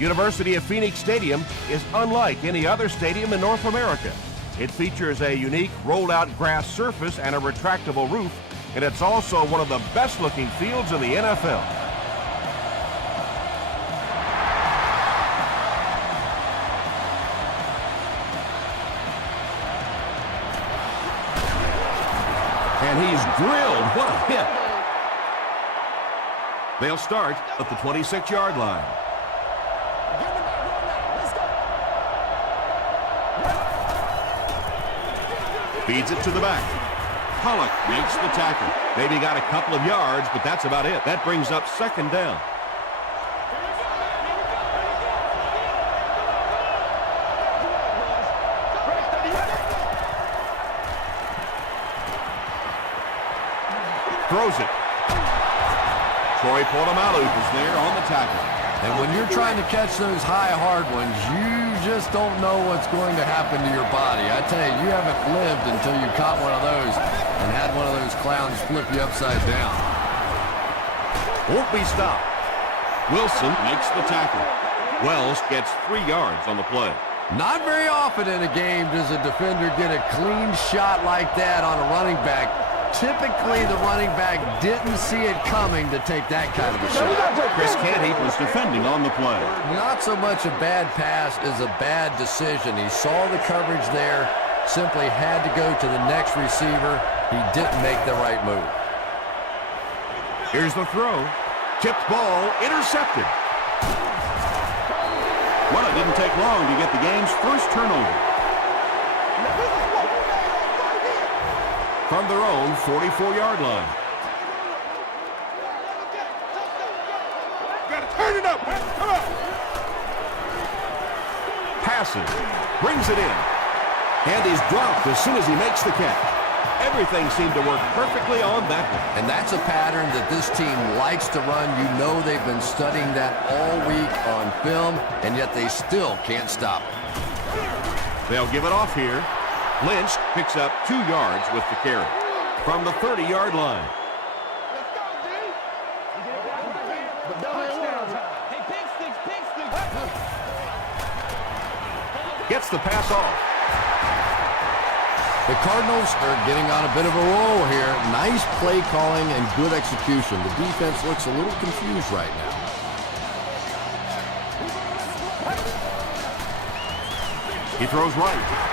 University of Phoenix Stadium is unlike any other stadium in North America. It features a unique rolled-out grass surface and a retractable roof, and it's also one of the best-looking fields in the NFL. And he's drilled. What a hit. They'll start at the 26-yard line. Feeds it to the back. Pollock makes the tackle. Maybe got a couple of yards, but that's about it. That brings up second down. Throws it. Troy Polamalu is there on the tackle. And when you're trying to catch those high, hard ones, you just don't know what's going to happen to your body. I tell you, you haven't lived until you caught one of those and had one of those clowns flip you upside down. Won't be stopped. Wilson makes the tackle. Wells gets 3 yards on the play. Not very often in a game does a defender get a clean shot like that on a running back. Typically, the running back didn't see it coming to take that kind of a shot. Chris Canty was defending on the play. Not so much a bad pass as a bad decision. He saw the coverage there, simply had to go to the next receiver. He didn't make the right move. Here's the throw. Tipped ball, intercepted. Well, it didn't take long to get the game's first turnover. From their own 44-yard line. Got to turn it up. Come on. Passes. Brings it in. And he's dropped as soon as he makes the catch. Everything seemed to work perfectly on that one. And that's a pattern that this team likes to run. You know they've been studying that all week on film, and yet they still can't stop it. They'll give it off here. Lynch picks up 2 yards with the carry from the 30-yard line. Gets the pass off. The Cardinals are getting on a bit of a roll here. Nice play calling and good execution. The defense looks a little confused right now. He throws right.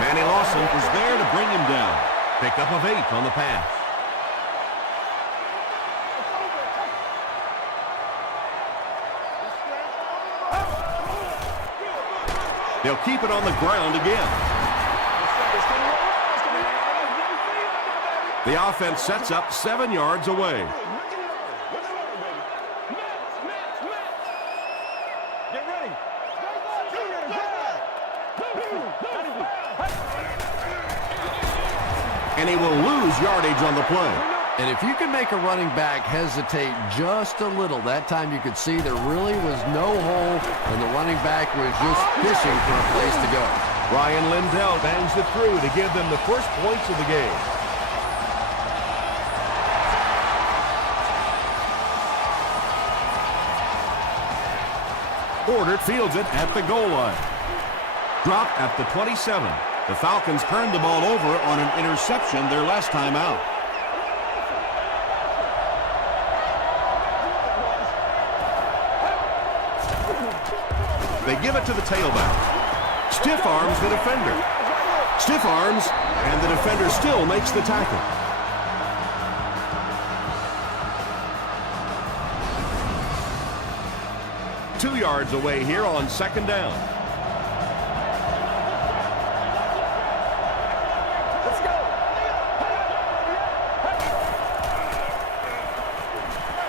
Manny Lawson is there to bring him down. Pickup of 8 on the pass. They'll keep it on the ground again. The offense sets up 7 yards away. And he will lose yardage on the play. And if you can make a running back hesitate just a little, that time you could see there really was no hole, and the running back was just fishing for a place to go. Ryan Lindell bangs it through to give them the first points of the game. Ordert fields it at the goal line. Dropped at the 27. The Falcons turned the ball over on an interception their last time out. They give it to the tailback. Stiff arms the defender. Stiff arms, and the defender still makes the tackle. Two yards away here on second down.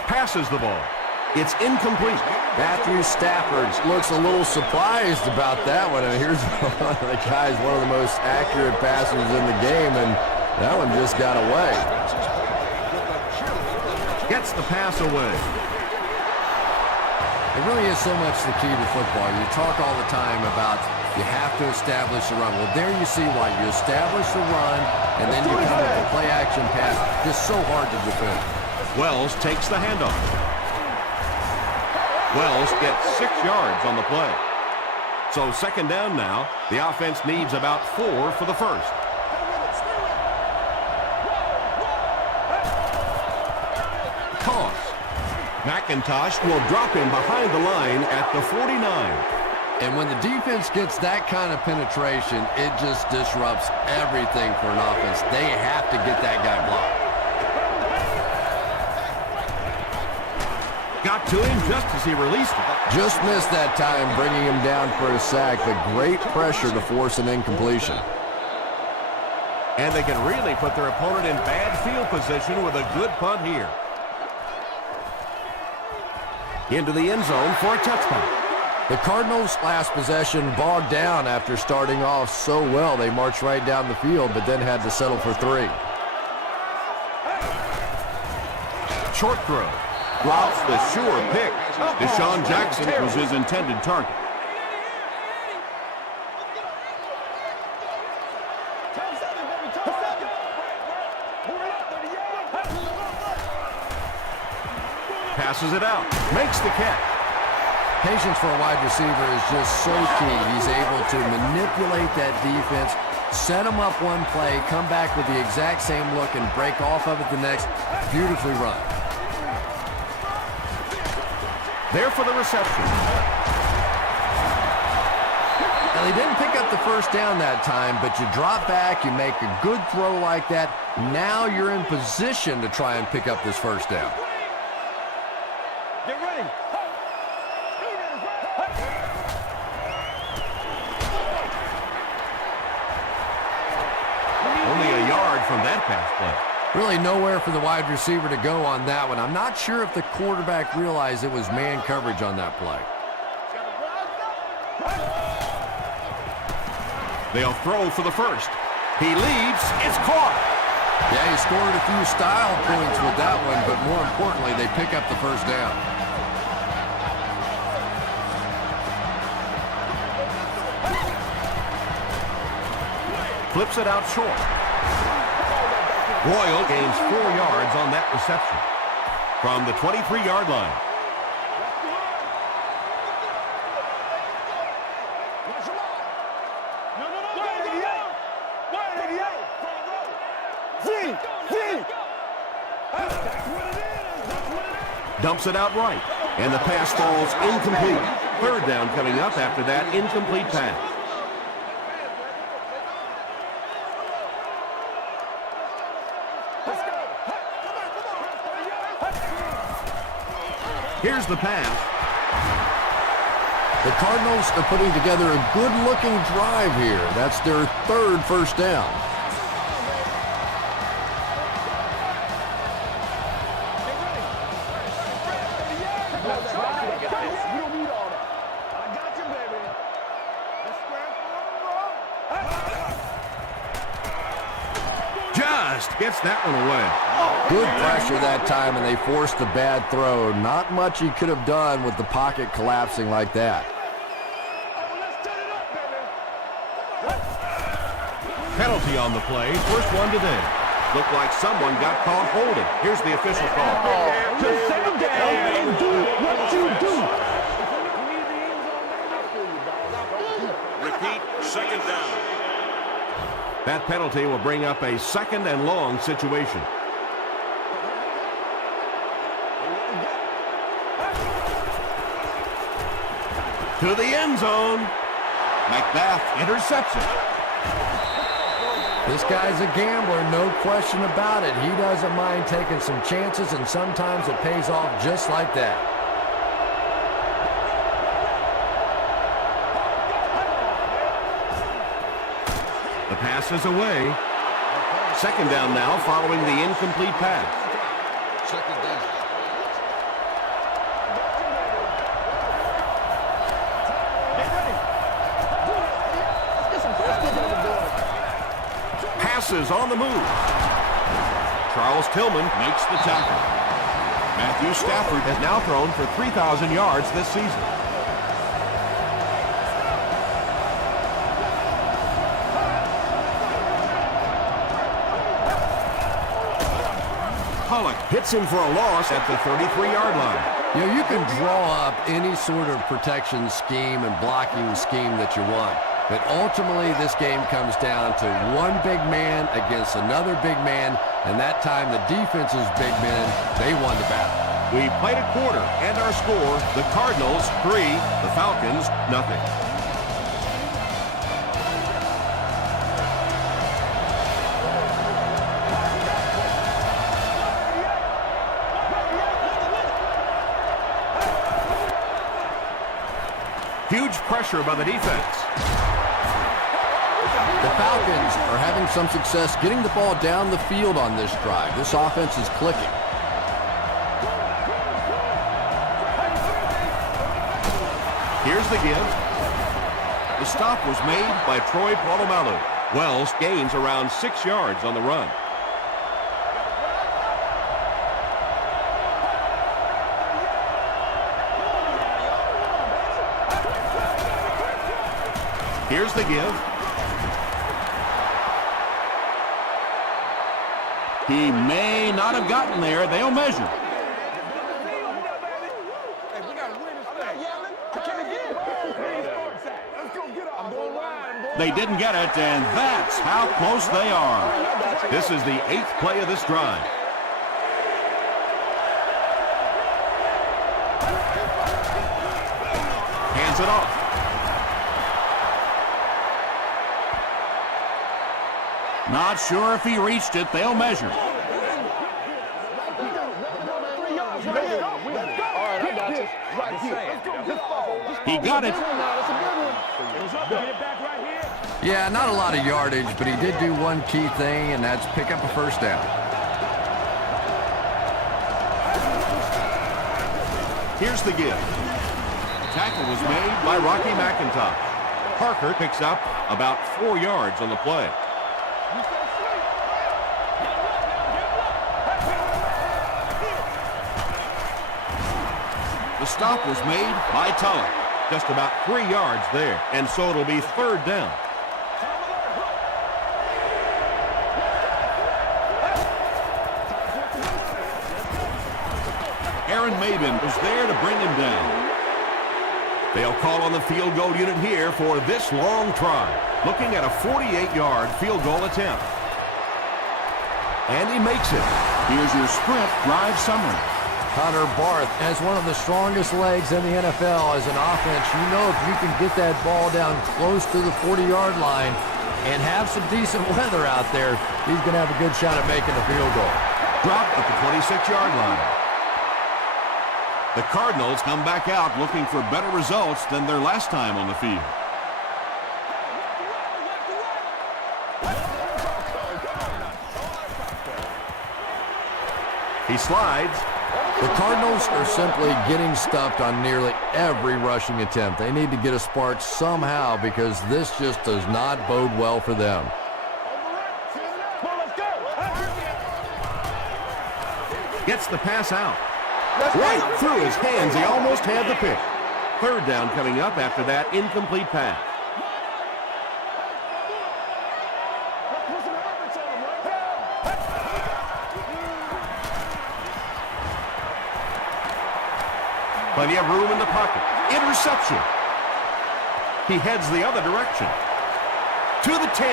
Passes the ball. It's incomplete. Matthew Stafford looks a little surprised about that one. And here's one of the guys, one of the most accurate passers in the game, and that one just got away. Gets the pass away. It really is so much the key to football. You talk all the time about you have to establish a run. Well, there you see why. You establish a run, and then you come with a play-action pass. Just so hard to defend. Wells takes the handoff. Wells gets 6 yards on the play. So second down now. The offense needs about 4 for the first. Toss. McIntosh will drop him behind the line at the 49. And when the defense gets that kind of penetration, it just disrupts everything for an offense. They have to get that guy blocked. Got to him just as he released it. Just missed that time, bringing him down for a sack, but great pressure to force an incompletion. And they can really put their opponent in bad field position with a good punt here. Into the end zone for a touchdown. The Cardinals' last possession bogged down after starting off so well. They marched right down the field, but then had to settle for 3. Short throw. Drops the sure pick. Deshaun Jackson was his intended target. Passes it out. Makes the catch. Patience for a wide receiver is just so key. He's able to manipulate that defense, set them up one play, come back with the exact same look, and break off of it the next. Beautifully run. There for the reception. Now, they didn't pick up the first down that time, but you drop back, you make a good throw like that. Now you're in position to try and pick up this first down. Get ready. Only a yard from that pass play. Really nowhere for the wide receiver to go on that one. I'm not sure if the quarterback realized it was man coverage on that play. They'll throw for the first. He leads. It's caught. Yeah, he scored a few style points with that one, but more importantly, they pick up the first down. Flips it out short. Royal gains 4 yards on that reception from the 23-yard line. Dumps it out right, and the pass falls incomplete. Third down coming up after that incomplete pass. Here's the pass. The Cardinals are putting together a good-looking drive here. That's their 3rd first down. Just gets that one away. Good pressure that time, and they forced the bad throw. Not much he could have done with the pocket collapsing like that. Penalty on the play. First one today. Looked like someone got caught holding. Here's the official call. To sit down and do what you do. Repeat, second down. That penalty will bring up a 2nd and long situation. To the end zone. Macbeth intercepts it. This guy's a gambler, no question about it. He doesn't mind taking some chances, and sometimes it pays off just like that. The pass is away. Second down now following the incomplete pass. Second down. Passes on the move. Charles Tillman makes the tackle. Matthew Stafford has now thrown for 3,000 yards this season. Pollock hits him for a loss at the 33-yard line. You know, you can draw up any sort of protection scheme and blocking scheme that you want. But ultimately, this game comes down to one big man against another big man. And that time, the defense's big men, they won the battle. We played a quarter, and our score, the Cardinals 3, the Falcons 0. Huge pressure by the defense. The Falcons are having some success getting the ball down the field on this drive. This offense is clicking. Here's the give. The stop was made by Troy Polamalu. Wells gains around 6 yards on the run. Here's the give. He may not have gotten there. They'll measure. They didn't get it, and that's how close they are. This is the 8th play of this drive. Hands it off. Not sure if he reached it. They'll measure. He got it. Yeah, not a lot of yardage, but he did do one key thing, and that's pick up a first down. Here's the give. Tackle was made by Rocky McIntosh. Parker picks up about 4 yards on the play. The stop was made by Tulloch. Just about 3 yards there, and so it'll be 3rd down. Aaron Maben was there to bring him down. They'll call on the field goal unit here for this long try. Looking at a 48-yard field goal attempt. And he makes it. Here's your sprint drive summary. Connor Barth has one of the strongest legs in the NFL as an offense. You know, if you can get that ball down close to the 40-yard line and have some decent weather out there, he's going to have a good shot at making the field goal. Dropped at the 26-yard line. The Cardinals come back out looking for better results than their last time on the field. He slides. The Cardinals are simply getting stuffed on nearly every rushing attempt. They need to get a spark somehow because this just does not bode well for them. Gets the pass out. Right through his hands. He almost had the pick. 3rd down coming up after that incomplete pass. Plenty of room in the pocket. Interception. He heads the other direction. To the 10.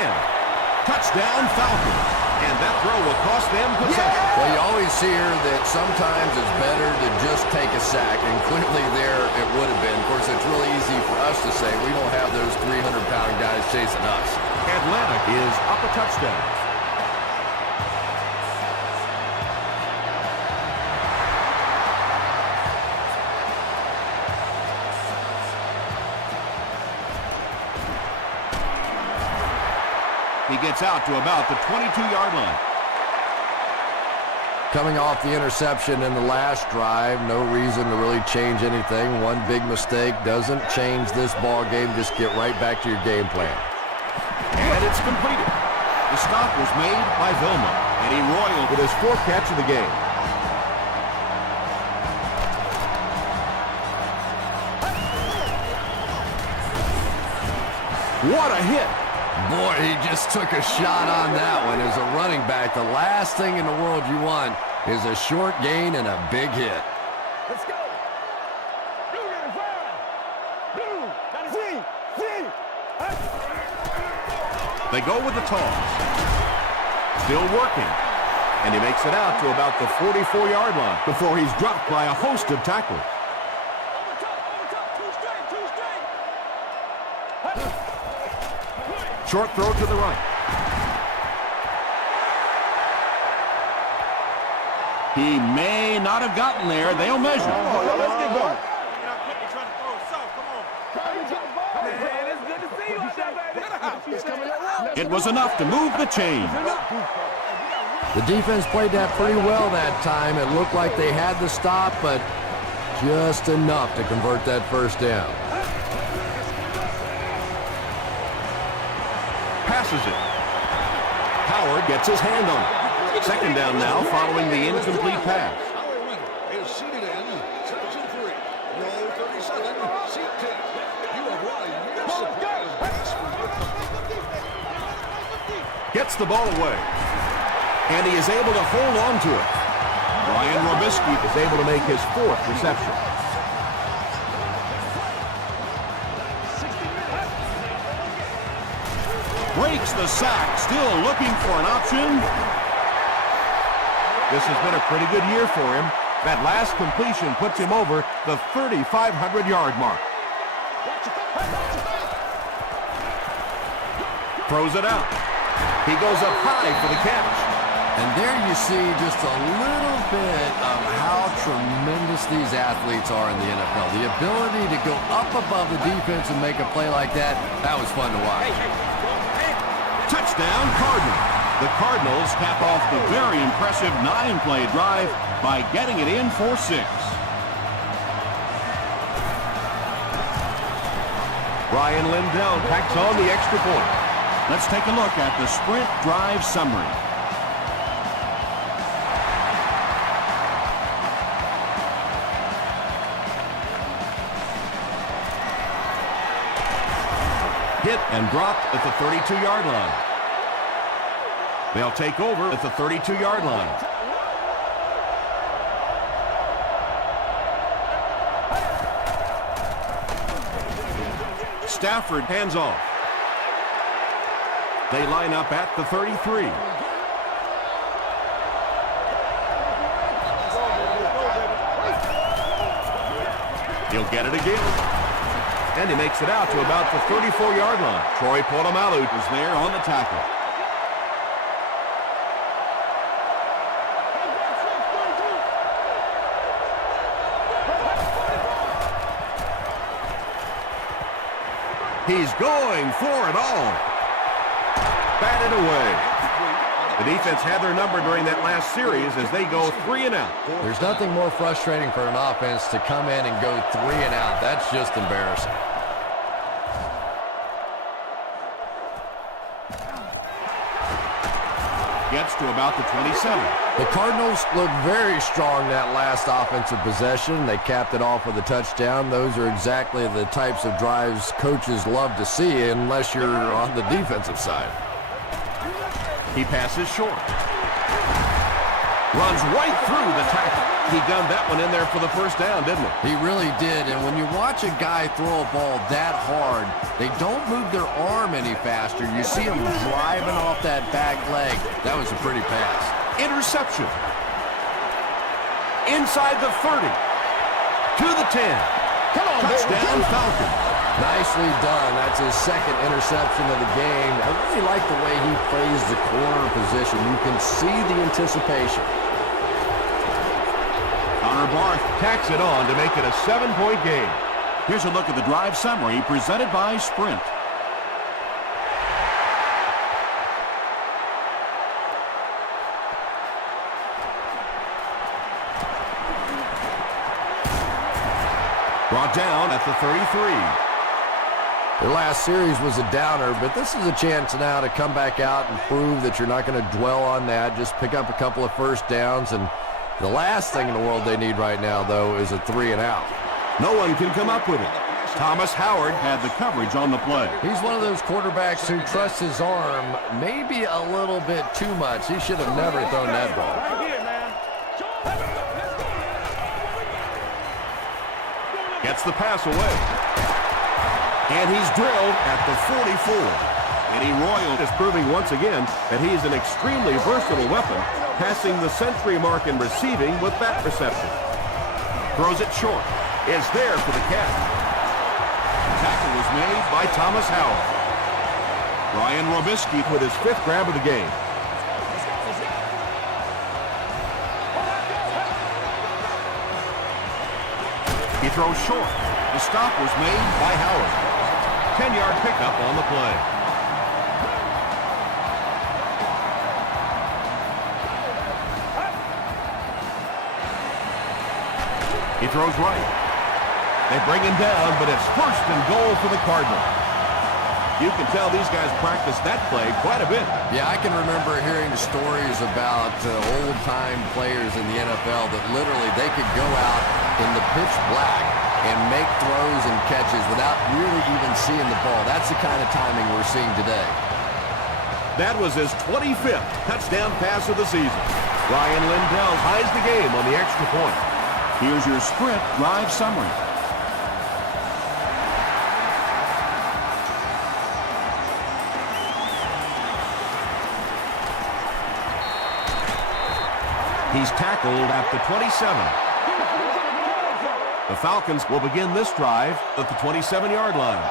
Touchdown Falcons. And that throw will cost them possession. Well, you always hear that sometimes it's better to just take a sack, and clearly there it would have been. Of course, it's really easy for us to say we don't have those 300-pound guys chasing us. Atlanta is up a touchdown. He gets out to about the 22-yard line. Coming off the interception in the last drive, no reason to really change anything. One big mistake doesn't change this ball game. Just get right back to your game plan. And it's completed. The stop was made by Vilma, and he roiled with his 4th catch of the game. What a hit! Boy, he just took a shot on that one. As a running back, the last thing in the world you want is a short gain and a big hit. Let's go. They go with the toss. Still working. And he makes it out to about the 44-yard line before he's dropped by a host of tacklers. Short throw to the right. He may not have gotten there. They'll measure. Let's get going. It was enough to move the chain. The defense played that pretty well that time. It looked like they had the stop, but just enough to convert that first down. Passes it. Howard gets his hand on it. Second down now following the incomplete pass. Our winner is seated in section 3, row 37, seat 10. You have won a year's supply of gas for your company. Gets the ball away. And he is able to hold on to it. Ryan Robisky is able to make his fourth reception. Breaks the sack, still looking for an option. This has been a pretty good year for him. That last completion puts him over the 3,500-yard mark. Throws it out. He goes up high for the catch. And there you see just a little bit of how tremendous these athletes are in the NFL. The ability to go up above the defense and make a play like that, that was fun to watch. Touchdown, Cardinals. The Cardinals cap off the very impressive 9-play drive by getting it in for 6. Ryan Lindell packs on the extra point. Let's take a look at the sprint drive summary. Hit and dropped at the 32-yard line. They'll take over at the 32-yard line. Stafford hands off. They line up at the 33. He'll get it again. And he makes it out to about the 34-yard line. Troy Polamalu is there on the tackle. He's going for it all. Batted away. The defense had their number during that last series as they go 3 and out. There's nothing more frustrating for an offense to come in and go 3 and out. That's just embarrassing. Gets to about the 27. The Cardinals looked very strong that last offensive possession. They capped it off with a touchdown. Those are exactly the types of drives coaches love to see unless you're on the defensive side. He passes short. Runs right through the tackle. He gunned that one in there for the first down, didn't he? He really did, and when you watch a guy throw a ball that hard, they don't move their arm any faster. You see him driving off that back leg. That was a pretty pass. Interception. Inside the 30. To the 10. Come on, Touchdown, Falcons. Nicely done. That's his second interception of the game. I really like the way he plays the corner position. You can see the anticipation. Connor Barth tacks it on to make it a 7-point game. Here's a look at the drive summary presented by Sprint. Brought down at the 33. The last series was a downer, but this is a chance now to come back out and prove that you're not going to dwell on that. Just pick up a couple of first downs, and the last thing in the world they need right now, though, is a 3 and out. No one can come up with it. Thomas Howard had the coverage on the play. He's one of those quarterbacks who trusts his arm maybe a little bit too much. He should have never thrown that ball. Right here, man. Show Gets the pass away. And he's drilled at the 44. Eddie Royal is proving once again that he's an extremely versatile weapon, passing the century mark in receiving with that reception. Throws it short. Is there for the catch. Tackle was made by Thomas Howard. Ryan Robisky with his 5th grab of the game. He throws short. The stop was made by Howard. 10-yard pickup on the play. He throws right. They bring him down, but it's 1st and goal for the Cardinals. You can tell these guys practice that play quite a bit. Yeah, I can remember hearing stories about old-time players in the NFL that literally they could go out in the pitch black and make throws and catches without really even seeing the ball. That's the kind of timing we're seeing today. That was his 25th touchdown pass of the season. Ryan Lindell ties the game on the extra point. Here's your Sprint drive summary. He's tackled at the 27. The Falcons will begin this drive at the 27-yard line.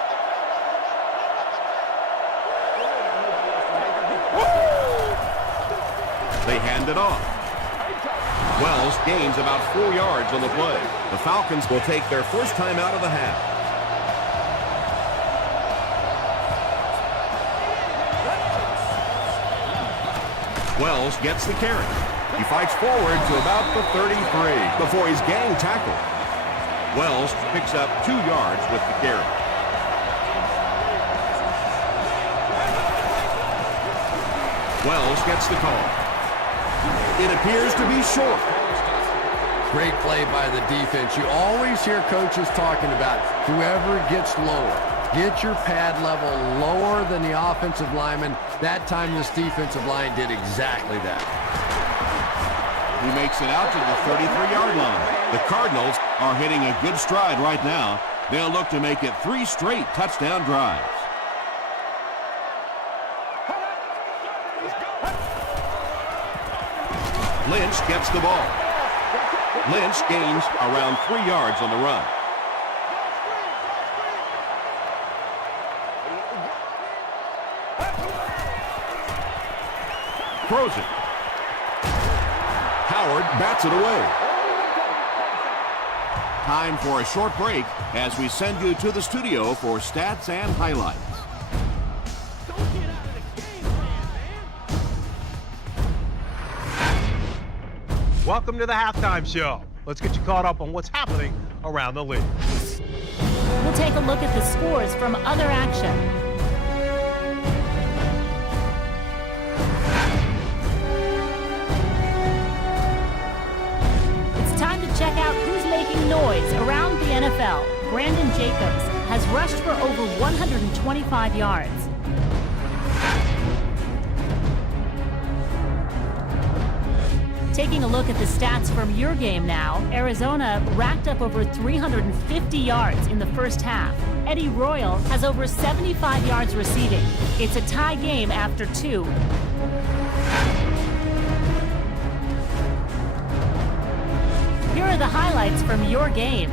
They hand it off. Wells gains about 4 yards on the play. The Falcons will take their first time out of the half. Wells gets the carry. He fights forward to about the 33 before he's gang tackled. Wells picks up 2 yards with the carry. Wells gets the call. It appears to be short. Great play by the defense. You always hear coaches talking about whoever gets lower. Get your pad level lower than the offensive lineman. That time this defensive line did exactly that. He makes it out to the 33-yard line. The Cardinals are hitting a good stride right now. They'll look to make it 3 straight touchdown drives. Lynch gets the ball. Lynch gains around 3 yards on the run. Throws it. Howard bats it away. Time for a short break as we send you to the studio for stats and highlights. Welcome to the halftime show. Let's get you caught up on what's happening around the league. We'll take a look at the scores from other action. Check out who's making noise around the NFL. Brandon Jacobs has rushed for over 125 yards. Taking a look at the stats from your game now, Arizona racked up over 350 yards in the first half. Eddie Royal has over 75 yards receiving. It's a tie game after 2. Here are the highlights from your game.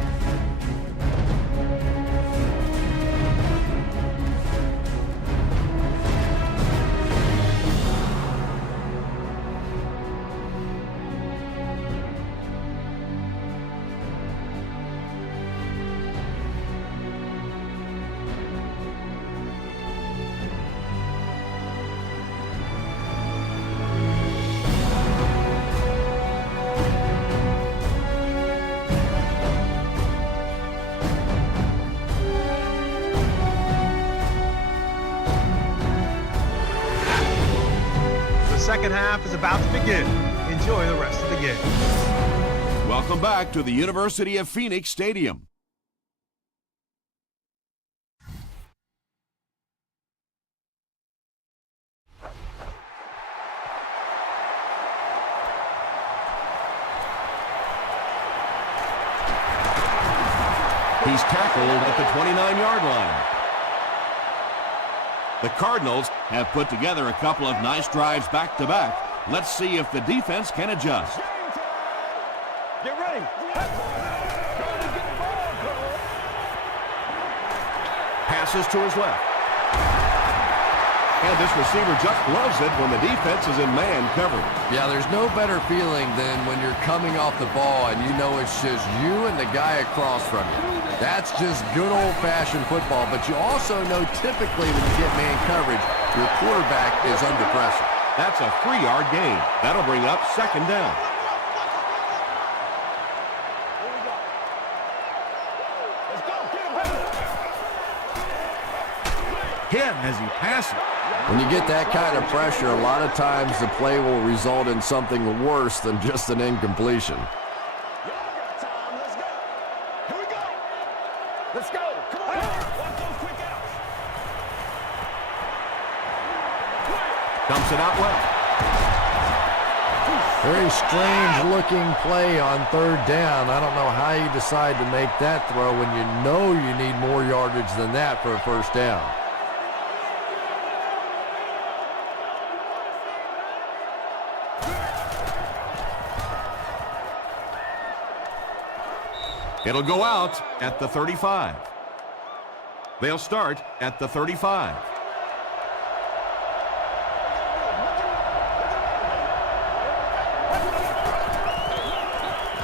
Second half is about to begin. Enjoy the rest of the game. Welcome back to the University of Phoenix Stadium. He's tackled at the 29-yard line. The Cardinals have put together a couple of nice drives back-to-back. Let's see if the defense can adjust. Get ready. Passes to his left. And this receiver just loves it when the defense is in man coverage. Yeah, there's no better feeling than when you're coming off the ball and you know it's just you and the guy across from you. That's just good old-fashioned football, but you also know typically when you get man coverage, your quarterback is under pressure. That's a 3-yard gain. That'll bring up second down. Hit as he passes. When you get that kind of pressure, a lot of times the play will result in something worse than just an incompletion. Let's go. Come on. Watch those quick outs. Dumps it out well. Very strange-looking play on third down. I don't know how you decide to make that throw when you know you need more yardage than that for a first down. It'll go out at the 35. They'll start at the 35.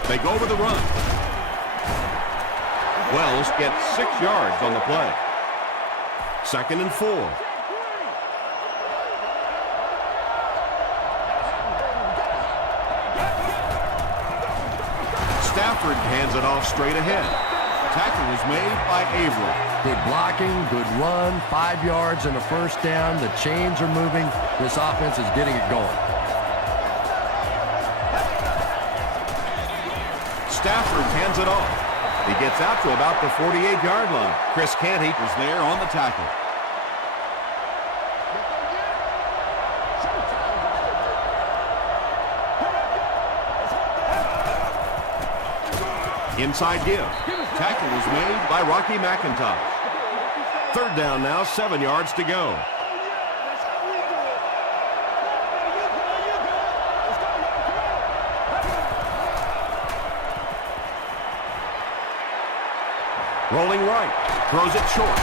They go with the run. Wells gets 6 yards on the play. 2nd and 4. Stafford hands it off straight ahead. Tackle is made by Avery. Good blocking, good run, 5 yards and a first down. The chains are moving. This offense is getting it going. Stafford hands it off. He gets out to about the 48-yard line. Chris Canty is there on the tackle. Inside give. Tackle was made by Rocky McIntosh. 3rd down now, 7 yards to go. Rolling right. Throws it short.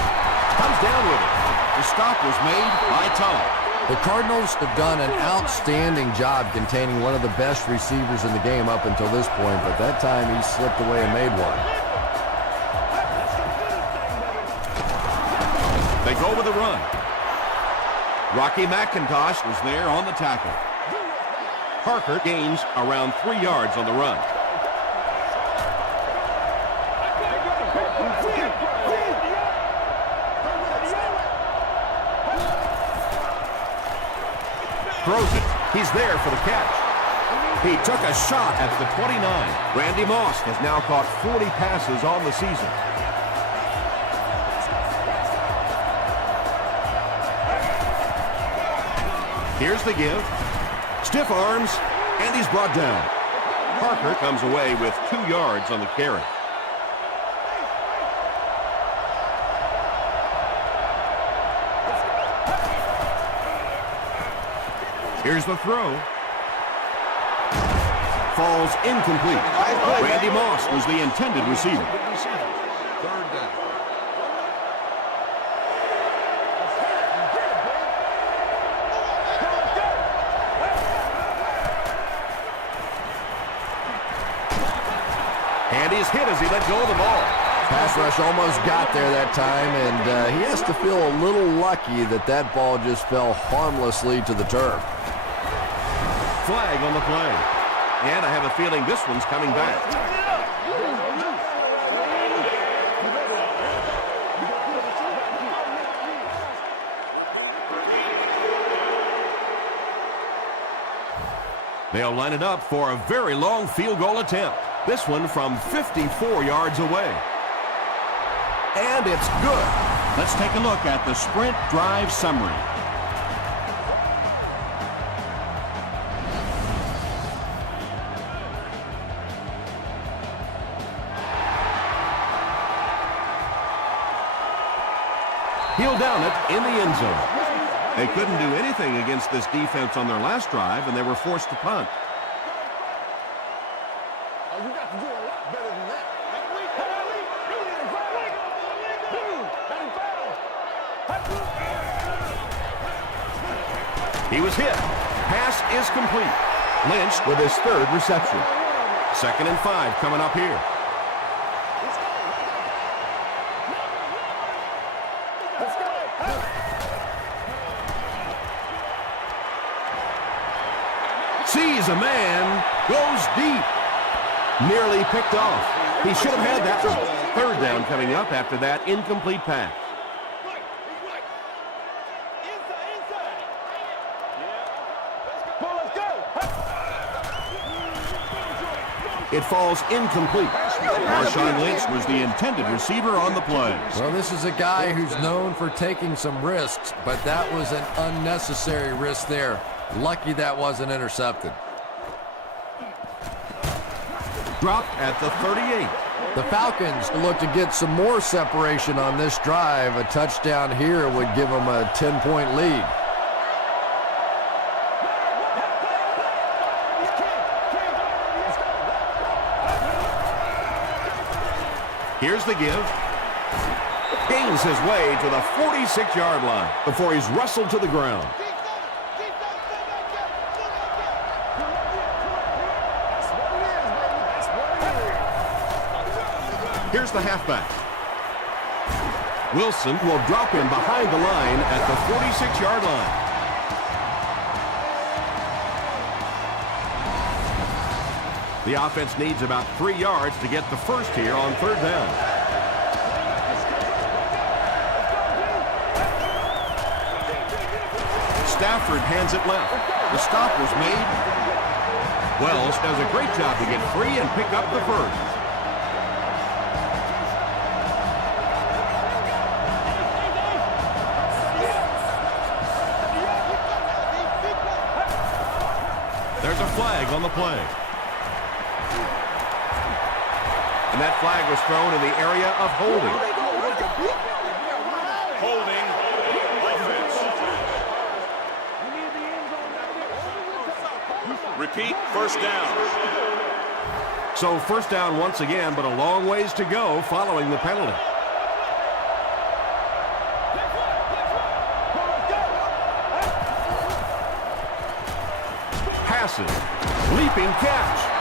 Comes down with it. The stop was made by Tom. The Cardinals have done an outstanding job containing one of the best receivers in the game up until this point, but that time he slipped away and made one. They go with a run. Rocky McIntosh was there on the tackle. Parker gains around 3 yards on the run. Throws it. He's there for the catch. He took a shot at the 29. Randy Moss has now caught 40 passes on the season. Here's the give. Stiff arms, and he's brought down. Parker comes away with 2 yards on the carry. Here's the throw. Falls incomplete. Randy Moss was the intended receiver. 3rd down. And he's hit as he let go of the ball. Pass rush almost got there that time, and he has to feel a little lucky that that ball just fell harmlessly to the turf. Flag on the play. And I have a feeling this one's coming back. They'll line it up for a very long field goal attempt. This one from 54 yards away. And it's good. Let's take a look at the sprint drive summary. He'll down it in the end zone. They couldn't do anything against this defense on their last drive, and they were forced to punt. You got to do a lot better than that. He was hit. Pass is complete. Lynch with his third reception. 2nd and 5 coming up here. Sees a man, goes deep. Nearly picked off. He should have had that one. 3rd down coming up after that incomplete pass. It falls incomplete. Marshawn Lynch was the intended receiver on the play. Well, this is a guy who's known for taking some risks, but that was an unnecessary risk there. Lucky that wasn't intercepted. Dropped at the 38. The Falcons look to get some more separation on this drive. A touchdown here would give them a 10-point lead. Here's the give. Gains his way to the 46-yard line before he's wrestled to the ground. Here's the halfback. Wilson will drop him behind the line at the 46-yard line. The offense needs about 3 yards to get the first here on 3rd down. Stafford hands it left. The stop was made. Wells does a great job to get free and pick up the first. There's a flag on the play. And that flag was thrown in the area of holding. Holding. Offense. Repeat, 1st down. So 1st down once again, but a long ways to go following the penalty. Passes. Leaping catch.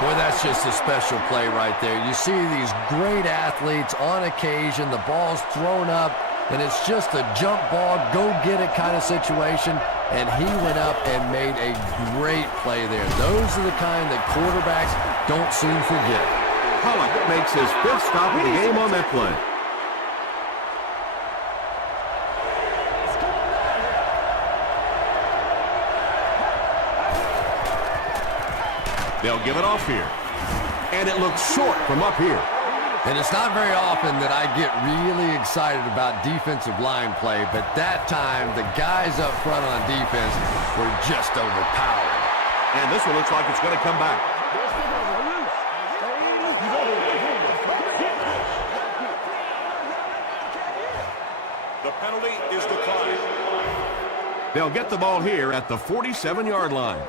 Boy, that's just a special play right there. You see these great athletes on occasion, the ball's thrown up, and it's just a jump ball, go get it kind of situation, and he went up and made a great play there. Those are the kind that quarterbacks don't soon forget. Pollock makes his 5th stop of the game on that play. They'll give it off here. And it looks short from up here. And it's not very often that I get really excited about defensive line play, but that time the guys up front on defense were just overpowered. And this one looks like it's going to come back. The penalty is declined. They'll get the ball here at the 47-yard line.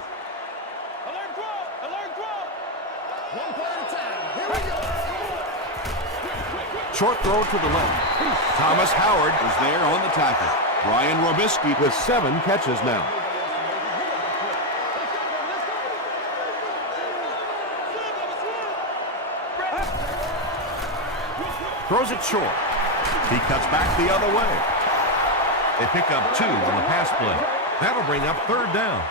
Short throw to the left. Thomas Howard is there on the tackle. Brian Robisky with 7 catches now. Throws it short. He cuts back the other way. They pick up 2 on the pass play. That'll bring up 3rd down.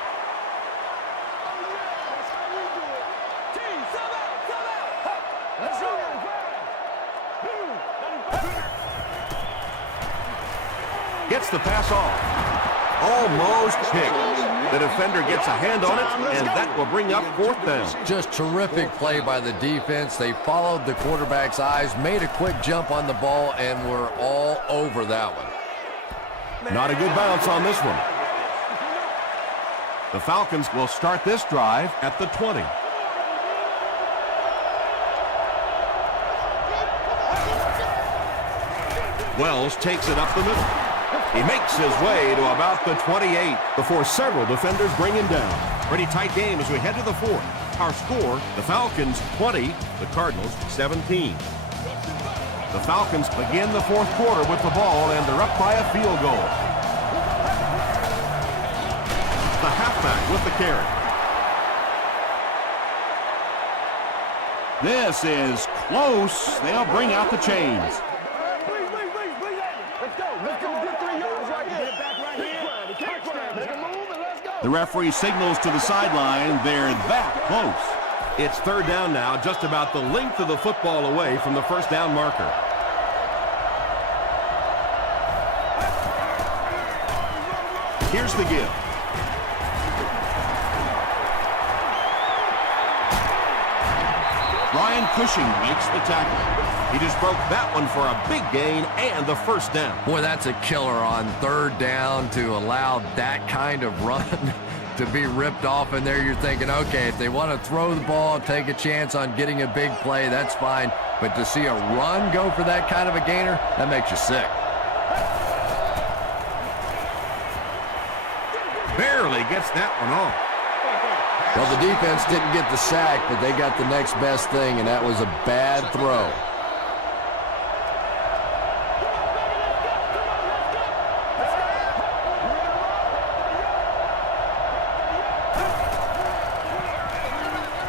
Gets the pass off. Almost picked. The defender gets a hand on it, and that will bring up 4th down. Just terrific play by the defense. They followed the quarterback's eyes, made a quick jump on the ball, and were all over that one. Not a good bounce on this one. The Falcons will start this drive at the 20. Wells takes it up the middle. He makes his way to about the 28 before several defenders bring him down. Pretty tight game as we head to the fourth. Our score, the Falcons 20, the Cardinals 17. The Falcons begin the fourth quarter with the ball, and they're up by a field goal. The halfback with the carry. This is close. They'll bring out the chains. The referee signals to the sideline. They're that close. It's third down now, just about the length of the football away from the first down marker. Here's the give. Ryan Cushing makes the tackle. He just broke that one for a big gain and the first down. Boy, that's a killer on third down to allow that kind of run to be ripped off in there. You're thinking, okay, if they want to throw the ball, take a chance on getting a big play, that's fine. But to see a run go for that kind of a gainer, that makes you sick. Barely gets that one off. Well, the defense didn't get the sack, but they got the next best thing, and that was a bad throw.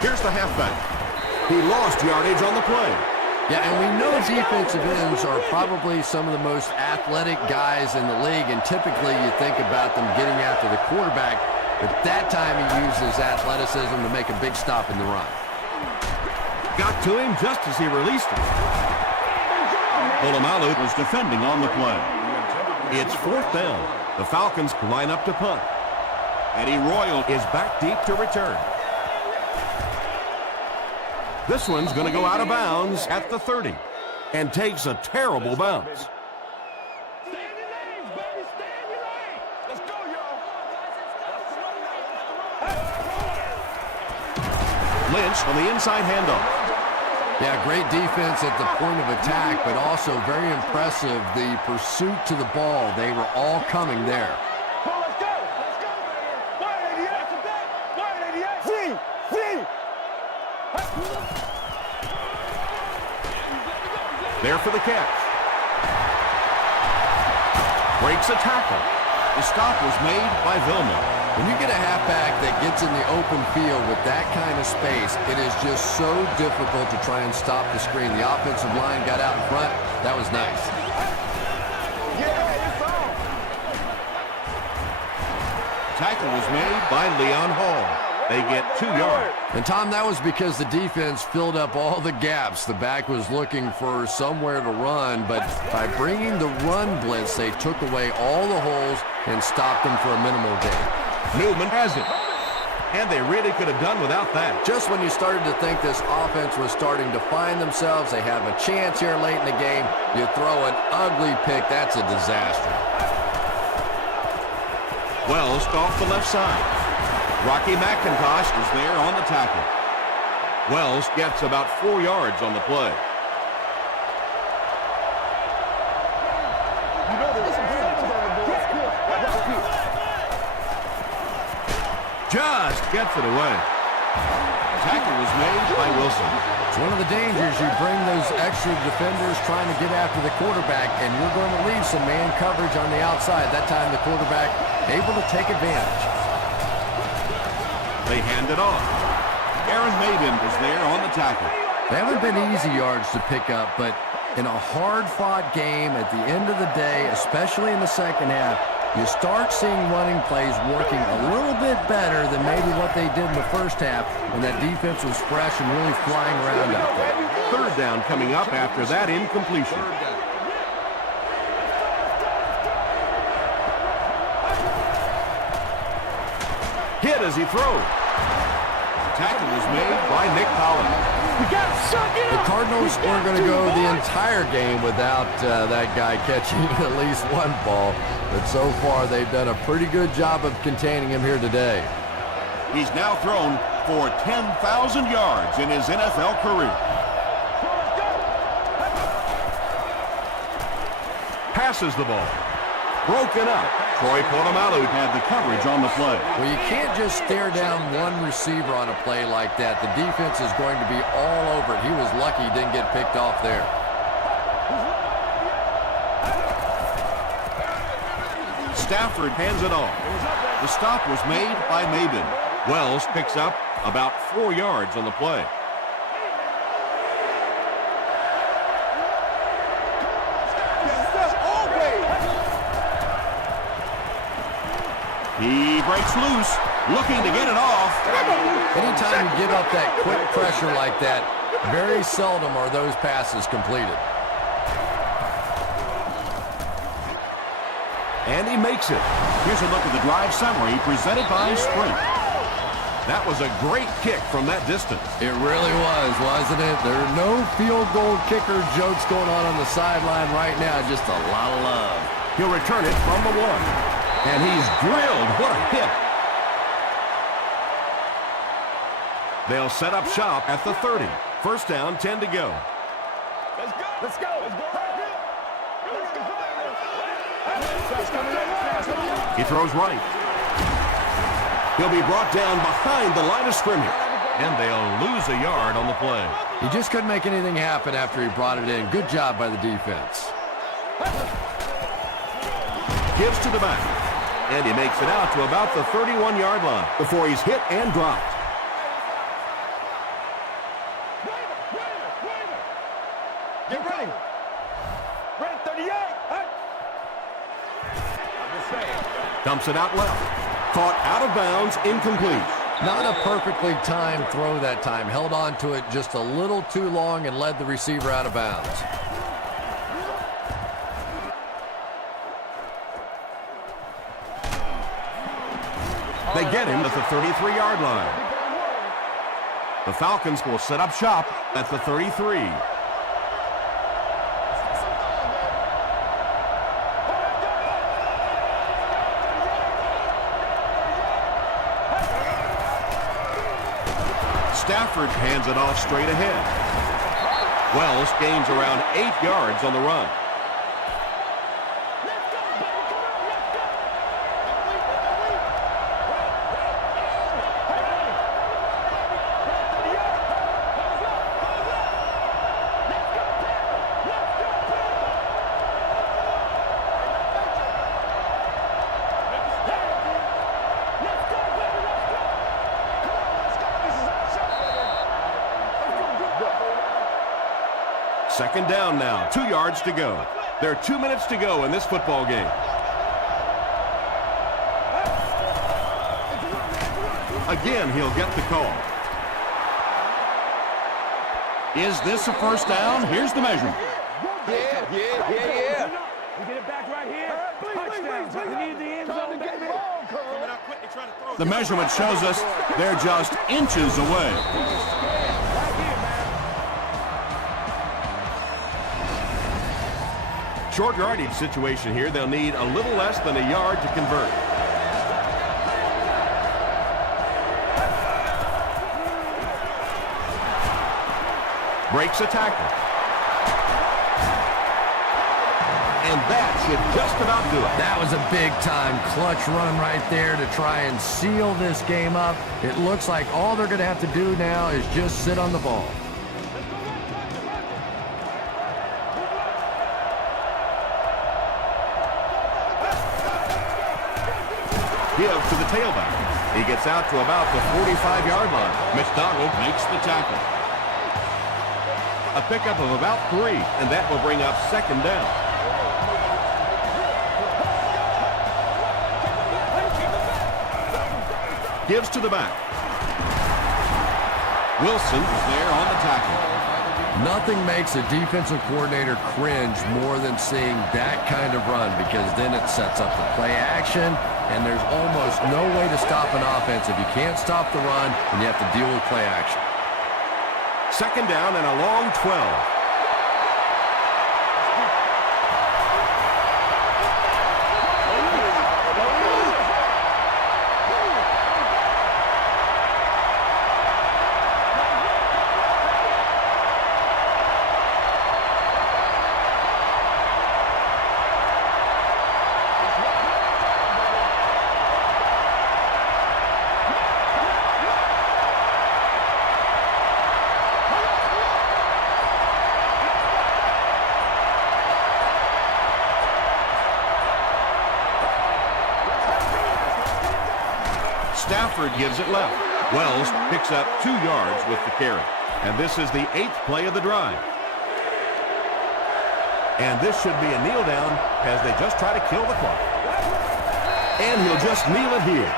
Here's the halfback. He lost yardage on the play. Yeah, and we know defensive ends are probably some of the most athletic guys in the league, and typically you think about them getting after the quarterback, but that time he used his athleticism to make a big stop in the run. Got to him just as he released it. Polamalu was defending on the play. It's fourth down. The Falcons line up to punt. Eddie Royal is back deep to return. This one's going to go out of bounds at the 30 and takes a terrible bounce. Lynch on the inside handoff. Yeah, great defense at the point of attack, but also very impressive the pursuit to the ball. They were all coming there. There for the catch. Breaks a tackle. The stop was made by Vilma. When you get a halfback that gets in the open field with that kind of space, it is just so difficult to try and stop the screen. The offensive line got out in front. That was nice. Tackle was made by Leon Hall. They get 2 yards. And, Tom, that was because the defense filled up all the gaps. The back was looking for somewhere to run, but by bringing the run blitz, they took away all the holes and stopped them for a minimal gain. Newman has it. And they really could have done without that. Just when you started to think this offense was starting to find themselves, they have a chance here late in the game, you throw an ugly pick, that's a disaster. Wells off the left side. Rocky McIntosh is there on the tackle. Wells gets about 4 yards on the play. Just gets it away. Tackle was made by Wilson. It's one of the dangers. You bring those extra defenders trying to get after the quarterback, and you're going to leave some man coverage on the outside. That time the quarterback able to take advantage. They hand it off. Aaron Maiden is there on the tackle. They haven't been easy yards to pick up, but in a hard-fought game at the end of the day, especially in the second half, you start seeing running plays working a little bit better than maybe what they did in the first half when that defense was fresh and really flying around out there. Third down coming up after that incompletion. Hit as he throws. Tackle was made by Nick Collins. The Cardinals weren't going to go the entire game without that guy catching at least one ball, but so far they've done a pretty good job of containing him here today. He's now thrown for 10,000 yards in his NFL career. passes the ball. Broken up. Troy Polamalu had the coverage on the play. Well, you can't just stare down one receiver on a play like that. The defense is going to be all over it. He was lucky he didn't get picked off there. Stafford hands it off. The stop was made by Maben. Wells picks up about 4 yards on the play. He breaks loose, looking to get it off. Anytime you give up that quick pressure like that, very seldom are those passes completed. And he makes it. Here's a look at the drive summary presented by Sprint. That was a great kick from that distance. It really was, wasn't it? There are no field goal kicker jokes going on the sideline right now. Just a lot of love. He'll return it from the 1. And he's drilled. What a hit. They'll set up shop at the 30. First down, 10 to go. Let's go. Let's go. Let's go. He throws right. He'll be brought down behind the line of scrimmage. And they'll lose a yard on the play. He just couldn't make anything happen after he brought it in. Good job by the defense. Gives to the back. And he makes it out to about the 31-yard line before he's hit and dropped. Get ready. Ready, 38. Hey. Dumps it out left. Caught out of bounds, incomplete. Not a perfectly timed throw that time. Held on to it just a little too long and led the receiver out of bounds. They get him at the 33-yard line. The Falcons will set up shop at the 33. Stafford hands it off straight ahead. Wells gains around 8 yards on the run. Second down now, 2 yards to go. There are 2 minutes to go in this football game. Again, he'll get the call. Is this a first down? Here's the measurement. Yeah. We get it back right here. Touchdown. We need the end zone, baby. The measurement shows us they're just inches away. Short yardage situation here. They'll need a little less than a yard to convert. Breaks a tackle. And that should just about do it. That was a big-time clutch run right there to try and seal this game up. It looks like all they're going to have to do now is just sit on the ball. Give to the tailback. He gets out to about the 45-yard line. McDonald makes the tackle. A pickup of about 3, and that will bring up second down. Gives to the back. Wilson is there on the tackle. Nothing makes a defensive coordinator cringe more than seeing that kind of run, because then it sets up the play action, and there's almost no way to stop an offense. If you can't stop the run, then you have to deal with play action. Second down and a long 12. Stafford gives it left. Wells picks up 2 yards with the carry. And this is the 8th play of the drive. And this should be a kneel down as they just try to kill the clock. And he'll just kneel it here.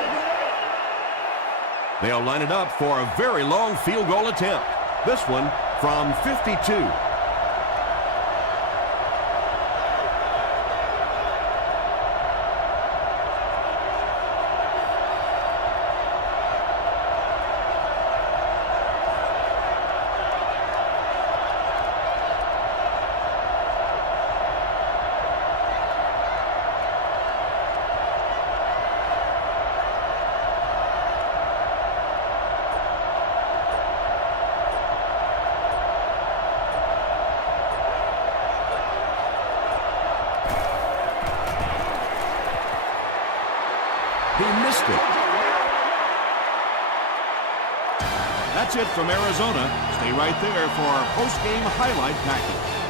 They'll line it up for a very long field goal attempt. This one from 52. He missed it. That's it from Arizona. Stay right there for our post-game highlight package.